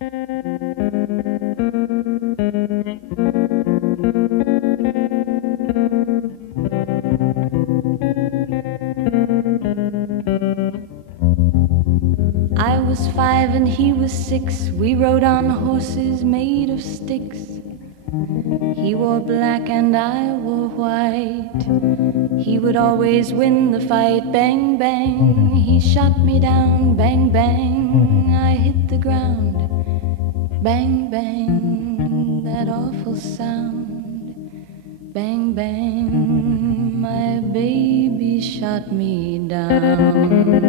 I was 5 and he was 6. We rode on horses made of sticks. He wore black and I wore white. He would always win the fight. Bang, bang, he shot me down. Bang, bang, I hit the ground. Bang, bang, that awful sound. Bang, bang, my baby shot me down.